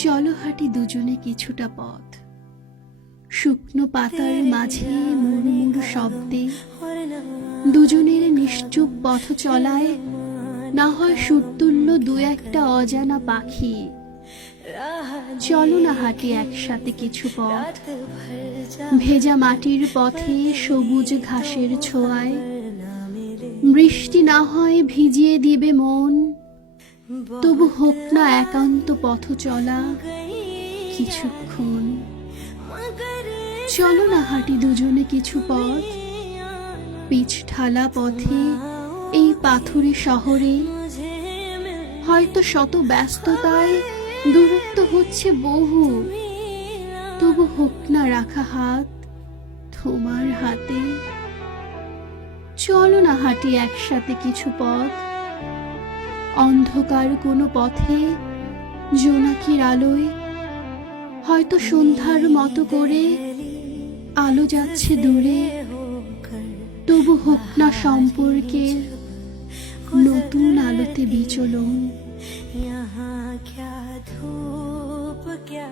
চলো হাঁটি দুজনে কিছুটা পথ, শুকনো পাতার মাঝে মুড়মুড় শব্দে দুজনের নিশ্চুপ পথ চলায় না হয় সুরতুল্য দু একটা অজানা পাখি। চলো না হাঁটি একসাথে কিছু পথ, ভেজা মাটির পথে সবুজ ঘাসের ছোঁয়ায়। বৃষ্টি না হয় ভিজিয়ে দিবে মন, তবু হোক না একান্ত পথ চলা কিছুক্ষণ। চলো না হাঁটি দুজনে কিছু পথ, পিচ ঢালা পথে এই পাথুরে শহরে। হয়তো শত ব্যস্ততায় দূরত্ব হচ্ছে বহু, তবু হোক না রাখা হাত তোমার হাতে। চলো না হাঁটি একসাথে কিছু পথ, অন্ধকার কোনো পথে জোনাকির আলোয়। হয়তো সন্ধ্যার মতো করে আলো যাচ্ছে দূরে, তবু হোক না সম্পর্কের নতুন আলোতে বিচলন। यहाँ क्या धूप क्या